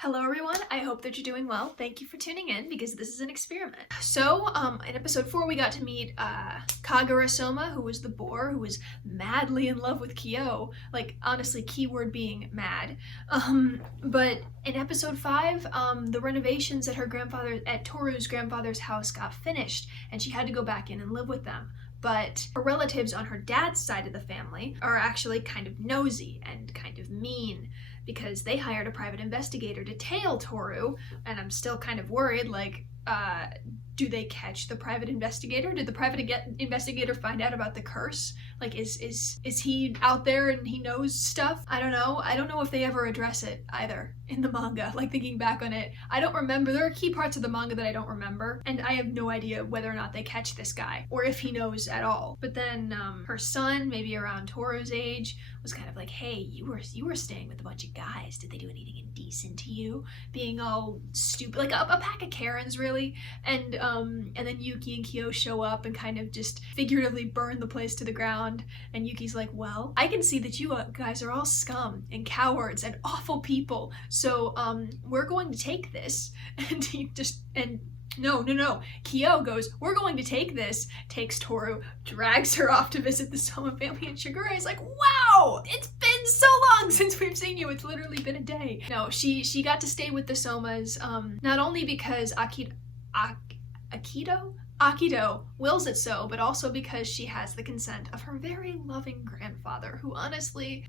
Hello everyone, I hope that you're doing well. Thank you for tuning in because this is an experiment. So, in episode 4 we got to meet Kagura Soma, who was the boar who was madly in love with Kyo. Like, honestly, keyword being mad. But in episode 5, the renovations at Tohru's grandfather's house got finished, and she had to go back in and live with them. But her relatives on her dad's side of the family are actually kind of nosy and kind of mean, because they hired a private investigator to tail Tohru, and I'm still kind of worried, like, do they catch the private investigator? Did the private investigator find out about the curse? Like, is he out there and he knows stuff? I don't know. I don't know if they ever address it either in the manga. Like, thinking back on it, I don't remember. There are key parts of the manga that I don't remember, and I have no idea whether or not they catch this guy, or if he knows at all. But then her son, maybe around Tohru's age, was kind of like, hey, you were staying with a bunch of guys. Did they do anything indecent to you? Being all stupid, like a pack of Karens, really. And then Yuki and Kyo show up and kind of just figuratively burn the place to the ground. And Yuki's like, well, I can see that you guys are all scum and cowards and awful people. So we're going to take this. And No. Kyo goes, we're going to take this, takes Tohru, drags her off to visit the Soma family, and Shigure is like, wow, it's been so long since we've seen you. It's literally been a day. No, she got to stay with the Somas, not only because Akido wills it so, but also because she has the consent of her very loving grandfather, who honestly,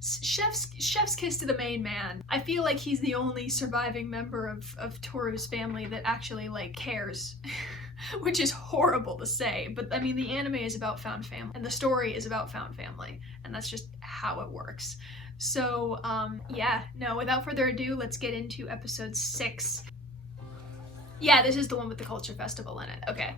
chef's kiss to the main man. I feel like he's the only surviving member of Tohru's family that actually, like, cares. Which is horrible to say, but I mean, the anime is about found family, and the story is about found family, and that's just how it works. So, yeah, no, without further ado, let's get into episode 6. Yeah, this is the one with the culture festival in it. Okay.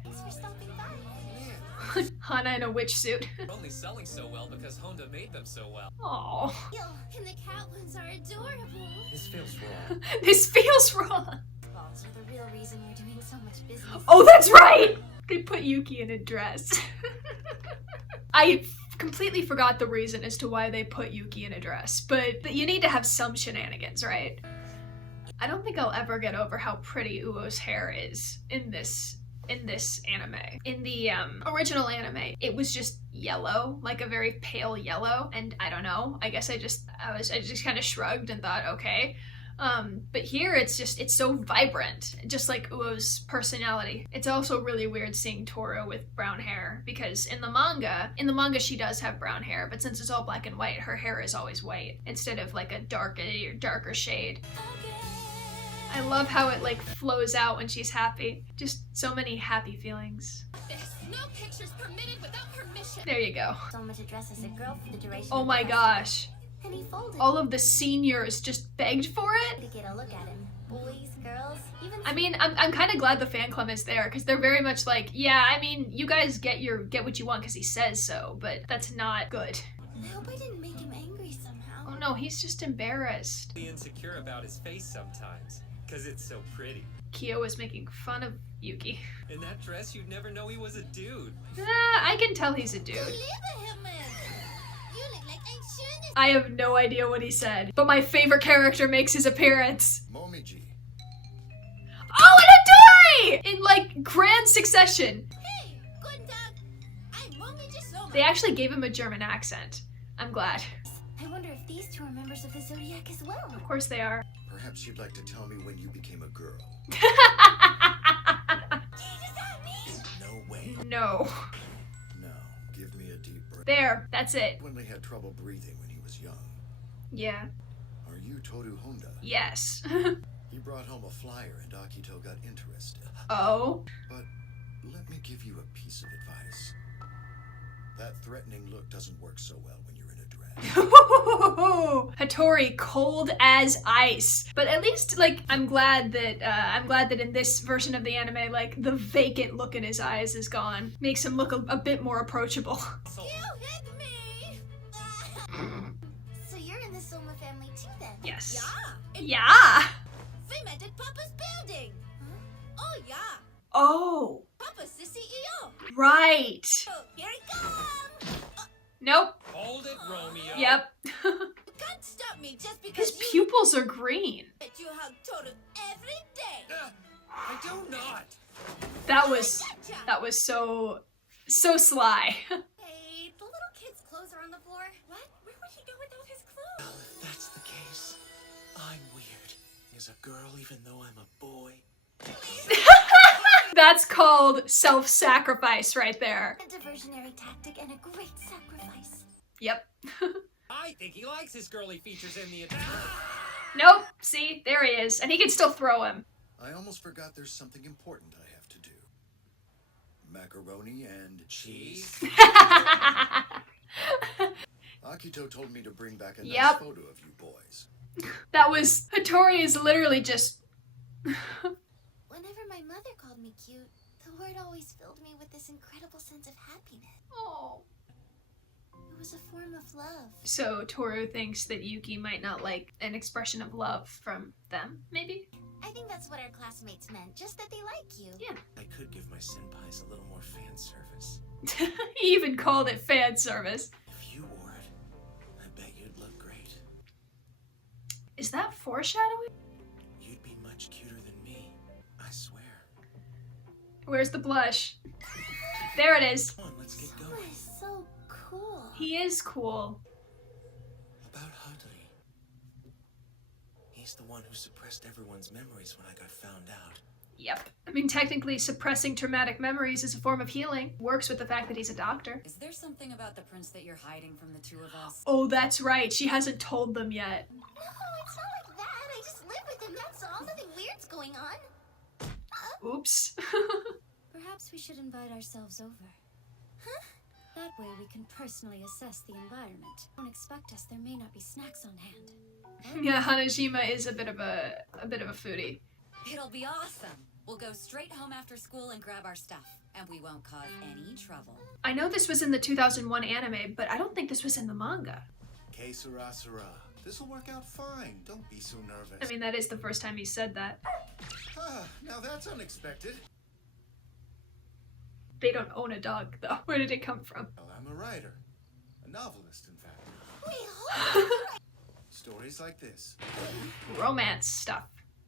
Hana in a witch suit. Only selling so well because Honda made them so well. Aww. Yo, and the cat ones are adorable. This feels wrong. This feels wrong. Balls are the real reason you're doing so much business. Oh, that's right! They put Yuki in a dress. I completely forgot the reason as to why they put Yuki in a dress, but you need to have some shenanigans, right? I don't think I'll ever get over how pretty Uo's hair is in this anime. In the original anime, it was just yellow, like a very pale yellow, and I don't know, I guess I just kind of shrugged and thought, okay. But here it's so vibrant, just like Uo's personality. It's also really weird seeing Tohru with brown hair, because in the manga she does have brown hair, but since it's all black and white, her hair is always white instead of like a darker shade. I love how it like flows out when she's happy. Just so many happy feelings. No pictures permitted without permission. There you go. Soma to dress as a girl for the duration. Oh my gosh. And he folded. All of the seniors just begged for it. To get a look at him. Boys, girls, even. I mean, I'm kind of glad the fan club is there, because they're very much like, yeah, I mean, you guys get what you want because he says so, but that's not good. I hope I didn't make him angry somehow. Oh no, he's just embarrassed. Be insecure about his face sometimes, because it's so pretty. Kyo is making fun of Yuki. In that dress, you'd never know he was a dude. I can tell he's a dude. I have no idea what he said, but my favorite character makes his appearance. Momiji. Oh, and Hattori! In like grand succession. Hey, guten Tag. I'm Momiji Sohma. They actually gave him a German accent. I'm glad. I wonder if these two are members of the Zodiac as well. Of course they are. Perhaps you'd like to tell me when you became a girl. Does that mean? No way. No. No. Give me a deep breath. There, that's it. When had trouble breathing when he was young. Yeah. Are you Tohru Honda? Yes. He brought home a flyer and Akito got interested. Oh. But let me give you a piece of advice. That threatening look doesn't work so well when you're in a dress. Hattori, cold as ice. But at least, like, I'm glad that in this version of the anime, like, the vacant look in his eyes is gone. Makes him look a bit more approachable. You hit me! So you're in the Soma family too then? Yes. Yeah. Yeah. We met at Papa's building. Huh? Oh yeah. Oh. Papa's the CEO. Right. Oh, here he comes. Nope. Hold it, Romeo. Yep. You can't stop me just because His pupils are green. you hug Tohru every day. I do not. That was so sly. Hey, the little kid's clothes are on the floor. What? Where would he go without his clothes? Well, if that's the case, I'm weird. As a girl, even though I'm a boy. That's called self-sacrifice right there. A diversionary tactic and a great sacrifice. Yep. I think he likes his girly features in the attack. Nope. See, there he is, and he can still throw him. I almost forgot there's something important I have to do. Macaroni and Cheese. Akito told me to bring back a nice Yep. photo of you boys. That was Hattori is literally just. Whenever my mother called me cute, the word always filled me with this incredible sense of happiness. Oh. It was a form of love. So Tohru thinks that Yuki might not like an expression of love from them, maybe? I think that's what our classmates meant, just that they like you. Yeah. I could give my senpais a little more fan service. He even called it fan service. If you wore it, I bet you'd look great. Is that foreshadowing? You'd be much cuter than me, I swear. Where's the blush? There it is. Come on, let's get Soma going. is so cool. He is cool. About Hadri. He's the one who suppressed everyone's memories when I got found out. Yep. I mean, technically, suppressing traumatic memories is a form of healing. Works with the fact that he's a doctor. Is there something about the prince that you're hiding from the two of us? Oh, that's right. She hasn't told them yet. No, it's not like that. I just live with him, that's all. Nothing weird's going on. Oops. Perhaps we should invite ourselves over. Huh? That way we can personally assess the environment. Don't expect us, there may not be snacks on hand. Yeah, Hanajima is a bit of a foodie. It'll be awesome. We'll go straight home after school and grab our stuff. And we won't cause any trouble. I know this was in the 2001 anime, but I don't think this was in the manga. Que sera, sera. This'll work out fine. Don't be so nervous. I mean, that is the first time he said that. Ah, now that's unexpected. They don't own a dog, though. Where did it come from? Well, I'm a writer. A novelist, in fact. Wait, hold on. Stories like this. Romance stuff.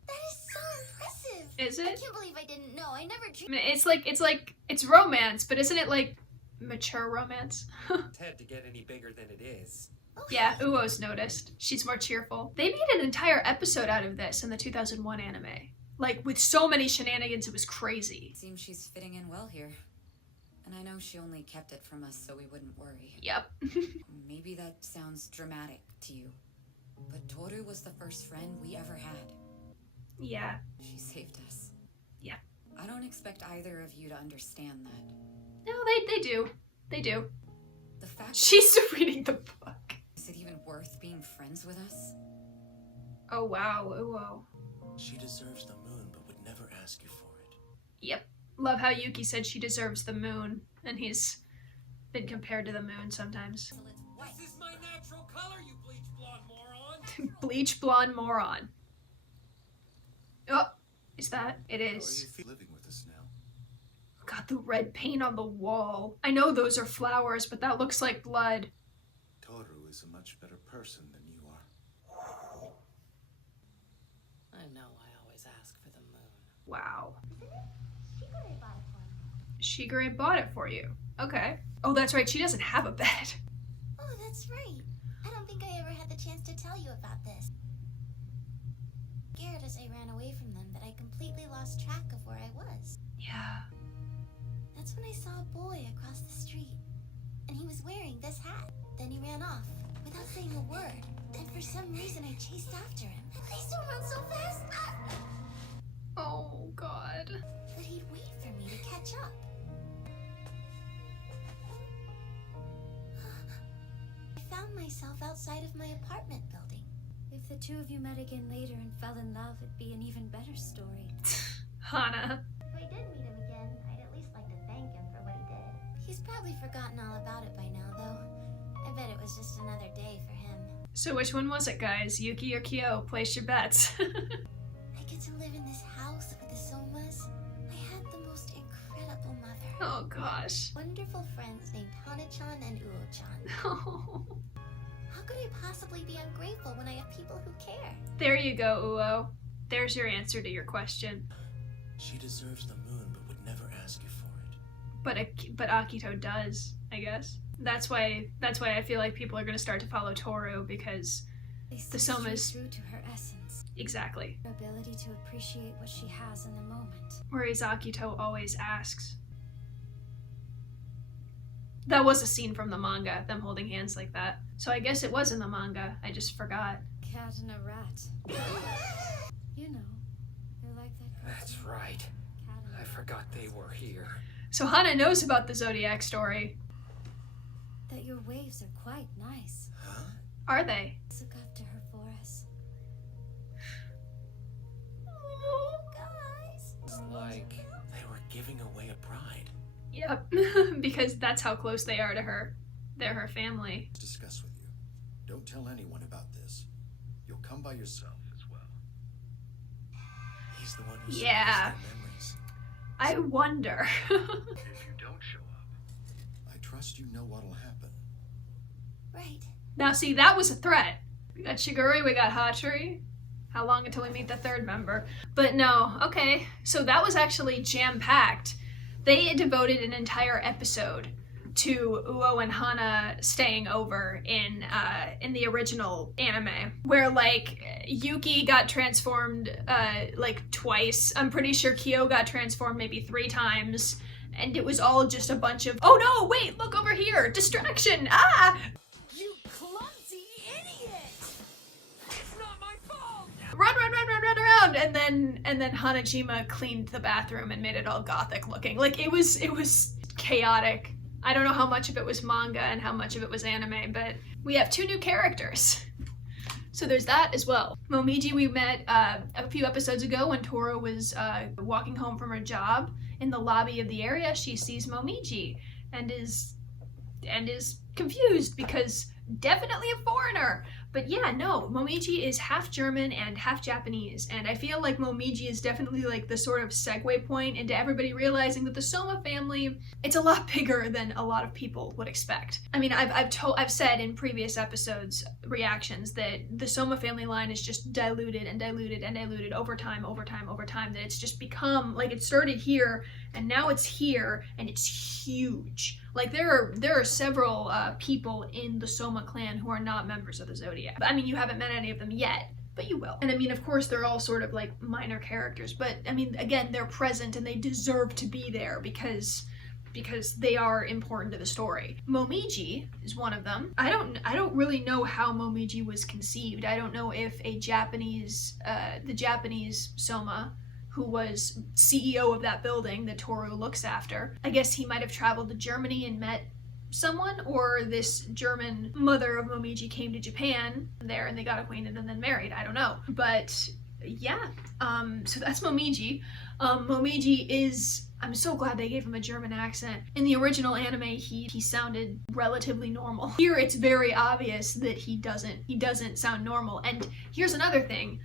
That is so impressive. Is I it? can't believe I didn't know. I never I dreamed. mean, it's romance, but isn't it like mature romance? Had to get any bigger than it is. Yeah, Uo's noticed. She's more cheerful. They made an entire episode out of this in the 2001 anime. Like, with so many shenanigans, it was crazy. Seems she's fitting in well here. And I know she only kept it from us so we wouldn't worry. Yep. Maybe that sounds dramatic to you. But Tohru was the first friend we ever had. Yeah. She saved us. Yeah. I don't expect either of you to understand that. No, they do. They do. The fact She's reading the book. is it even worth being friends with us? Oh, wow. Uo. She deserves the moon, but would never ask you for it. Yep. Love how Yuki said she deserves the moon, and he's been compared to the moon sometimes. This is my natural color, you bleach blonde moron. Bleach blonde moron. Oh, is that? It How are you is. living with us now? Got the red paint on the wall. I know those are flowers, but that looks like blood. Tohru is a much better person than you are. I know I always ask for the moon. Wow. Shigure bought it for me. Shigure bought it for you. Okay. Oh, that's right. She doesn't have a bed. Oh, that's right. I don't think I ever had the chance to tell you about this. Scared as I ran away from them that I completely lost track of where I was. Yeah. That's when I saw a boy across the street. And he was wearing this hat. Then he ran off without saying a word. And for some reason I chased after him. Please don't run so fast! Oh, God. But he'd wait for me to catch up. I found myself outside of my apartment building. If the two of you met again later and fell in love, it'd be an even better story. Hana. If I did meet him again, I'd at least like to thank him for what he did. He's probably forgotten all about it by now, though. I bet it was just another day for him. So which one was it, guys? Yuki or Kyo? Place your bets. I get to live in this house with the Sohmas. I had the most incredible mother. Oh, gosh. Wonderful friends named Hana-chan and Uo-chan. Oh. How could I possibly be ungrateful when I have people who care? There you go, Uo. There's your answer to your question. She deserves the moon, but would never ask you for it. But Akito does, I guess. That's why I feel like people are going to start to follow Tohru, because They the see Sohma's... straight through to her essence, Exactly. her ability to appreciate what she has in the moment. Whereas Akito always asks. That was a scene from the manga, them holding hands like that. So I guess it was in the manga, I just forgot. Cat and a rat. You know, they're like that. That's right. Cat and I forgot they were here. So Hana knows about the Zodiac story. that your waves are quite nice. Huh? Are they? Let's look after her for us. Guys! It's like They were giving away a bride. Yep, because that's how close they are to her. They're her family. Discuss with you. Don't tell anyone about this. You'll come by yourself as well. He's the one who Yeah. suppressed their memories. I wonder. If you don't show up, I trust you know what'll happen. Right. Now see, that was a threat. We got Shiguri, we got Hatori. How long until we meet the third member? But no, okay. So that was actually jam-packed. They devoted an entire episode to Uo and Hana staying over in the original anime, where like Yuki got transformed like twice. I'm pretty sure Kyo got transformed maybe 3 times, and it was all just a bunch of, oh no, wait, look over here, distraction, ah! You clumsy idiot! it's not my fault. Run around, and then Hanajima cleaned the bathroom and made it all gothic looking. Like it was chaotic. I don't know how much of it was manga and how much of it was anime, but we have 2 new characters. So there's that as well. Momiji we met a few episodes ago when Tohru was walking home from her job. In the lobby of the area, she sees Momiji and is confused because definitely a foreigner. But yeah, no, Momiji is half German and half Japanese, and I feel like Momiji is definitely like the sort of segue point into everybody realizing that the Sohma family, it's a lot bigger than a lot of people would expect. I mean, I've said in previous episodes reactions that the Sohma family line is just diluted over time, that it's just become like it started here and now it's here and it's huge. Like there are several people in the Sohma clan who are not members of the Zodiac. I mean, you haven't met any of them yet, but you will. And I mean, of course, they're all sort of like minor characters, but I mean, again, they're present and they deserve to be there because they are important to the story. Momiji is one of them. I don't really know how Momiji was conceived. I don't know if the Japanese Sohma, who was CEO of that building that Tohru looks after, I guess he might have traveled to Germany and met someone, or this German mother of Momiji came to Japan there and they got acquainted and then married. I don't know. But yeah, so that's Momiji. Momiji is, I'm so glad they gave him a German accent. In the original anime, he sounded relatively normal. Here it's very obvious that he doesn't sound normal. And here's another thing.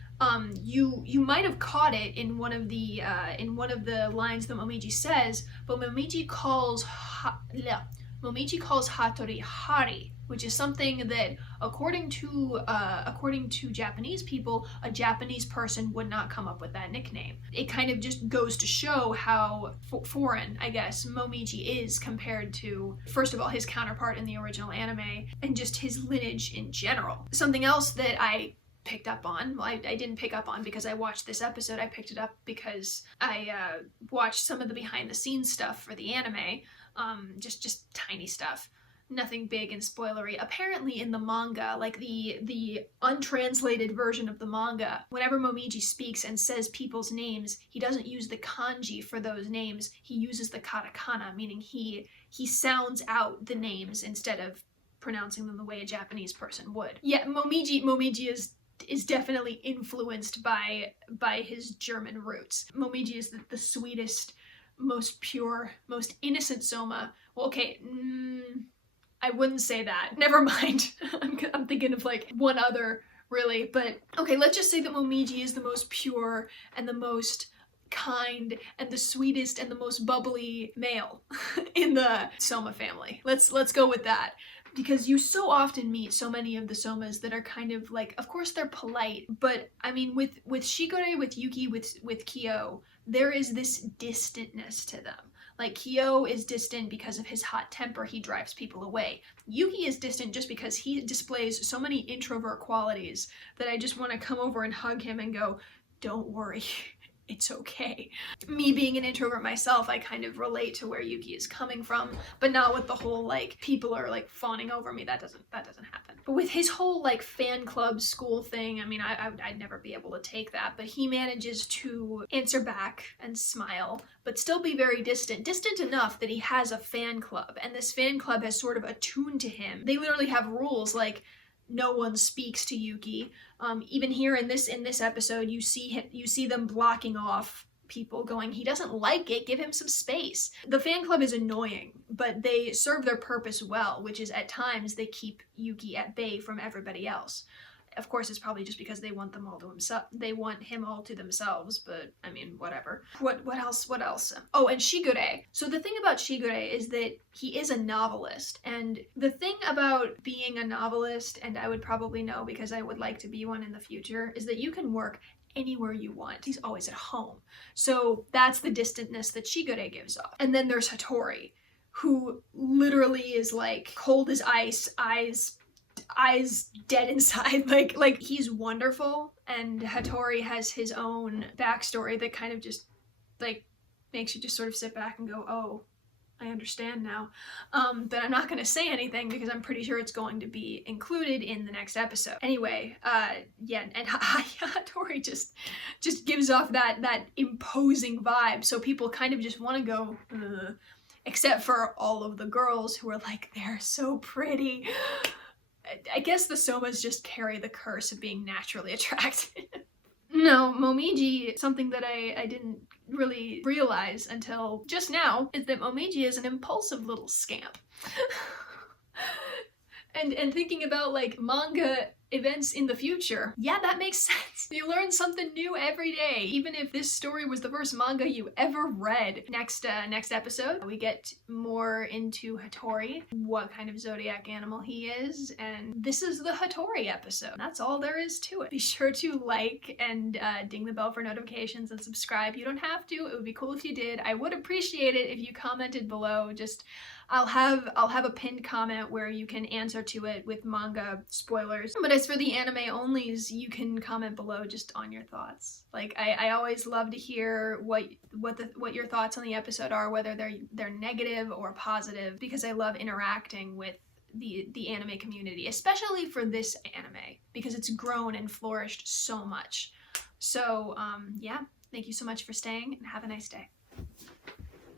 You might have caught it in one of the lines that Momiji says, but Momiji calls Hatori Hari, which is something that, according to Japanese people, a Japanese person would not come up with that nickname. It kind of just goes to show how foreign, I guess, Momiji is compared to, first of all, his counterpart in the original anime, and just his lineage in general. Something else that I picked up on, well, I didn't pick up on because I watched this episode, I picked it up because I watched some of the behind the scenes stuff for the anime, just tiny stuff, nothing big and spoilery. Apparently in the manga, like the untranslated version of the manga, whenever Momiji speaks and says people's names, he doesn't use the kanji for those names, he uses the katakana, meaning he sounds out the names instead of pronouncing them the way a Japanese person would. Yeah, Momiji is definitely influenced by his German roots. Momiji is the sweetest, most pure, most innocent Sohma. Well, okay, I wouldn't say that. Never mind. I'm thinking of like one other, really. But okay, let's just say that Momiji is the most pure and the most kind and the sweetest and the most bubbly male in the Sohma family. Let's go with that. because you so often meet so many of the Somas that are kind of like, of course they're polite, but I mean with Shigure, with Yuki, with Kyo, there is this distantness to them. Like, Kyo is distant because of his hot temper, he drives people away. Yuki is distant just because he displays so many introvert qualities that I just want to come over and hug him and go, don't worry, it's okay. Me being an introvert myself, I kind of relate to where Yuki is coming from, but not with the whole, like, people are, like, fawning over me. That doesn't happen. But with his whole, like, fan club school thing, I mean, I'd never be able to take that, but he manages to answer back and smile, but still be very distant enough that he has a fan club, and this fan club has sort of attuned to him. They literally have rules, like, no one speaks to Yuki. Even here in this episode, you see them blocking off people, going, he doesn't like it, give him some space. The fan club is annoying, but they serve their purpose well, which is at times they keep Yuki at bay from everybody else. Of course, it's probably just because they want them all to himself. They want him all to themselves, but I mean, whatever. What else? Oh, and Shigure. So the thing about Shigure is that he is a novelist, and the thing about being a novelist, and I would probably know because I would like to be one in the future, is that you can work anywhere you want. He's always at home. So that's the distantness that Shigure gives off. And then there's Hattori, who literally is like cold as ice, eyes dead inside. Like he's wonderful, and Hattori has his own backstory that kind of just like makes you just sort of sit back and go, oh, I understand now. But I'm not going to say anything because I'm pretty sure it's going to be included in the next episode. Anyway, yeah, and Hattori just gives off that imposing vibe, so people kind of just want to go, ugh. Except for all of the girls who are like, they're so pretty. I guess the Somas just carry the curse of being naturally attractive. No, Momiji, something that I didn't really realize until just now, is that Momiji is an impulsive little scamp. And thinking about, like, manga events in the future, yeah, that makes sense. You learn something new every day, even if this story was the first manga you ever read. Next episode, we get more into Hattori, what kind of zodiac animal he is, and this is the Hattori episode. That's all there is to it. Be sure to like and ding the bell for notifications and subscribe. You don't have to. It would be cool if you did. I would appreciate it if you commented below. Just I'll have a pinned comment where you can answer to it with manga spoilers. But as for the anime onlys, you can comment below just on your thoughts. Like, I always love to hear what your thoughts on the episode are, whether they're negative or positive, because I love interacting with the anime community, especially for this anime, because it's grown and flourished so much. So yeah, thank you so much for staying, and have a nice day.